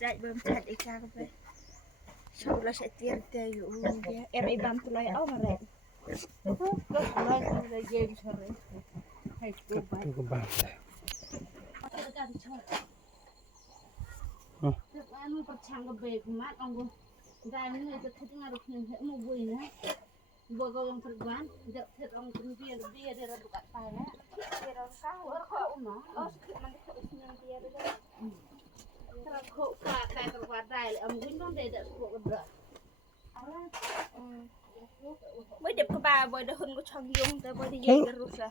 Dạy bơm chặt đi cha về sau là sẽ tiền tiềnอยู่em ấy bấm tôi lấy áo mà rẻก็เลยเลยเย็นเฉยให้ตัวไปก็บาดเลยเด็กอันนู้นประชังกับเบรกมัดเอากูได้ไม่เลยจะทิ้งอะไรทิ้งให้มาบุยนะบัวก็ยังฝึกวันเด็กเด็กเอาคุณเบียร์เดี๋ยวเราดูกันไปแล้วเดี๋ยวเราสร้างหัวเขาเนาะมันจะเป็นเบียร์ด้วยถ้าเขาขาดแต่ตัวได้เลยวิ่งต้องเด็ดพวกกันเลยmới đẹp các bà bởi đã hơn có chồng dung tới bởi đi dây cái rút ra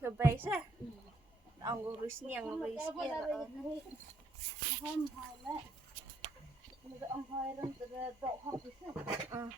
rồi bé xa ông có rút nhàng nó rút kia rồi hôm hồi đấy ông hồi lên từ độ học thì sao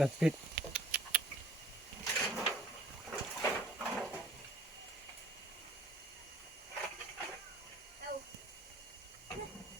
That's it.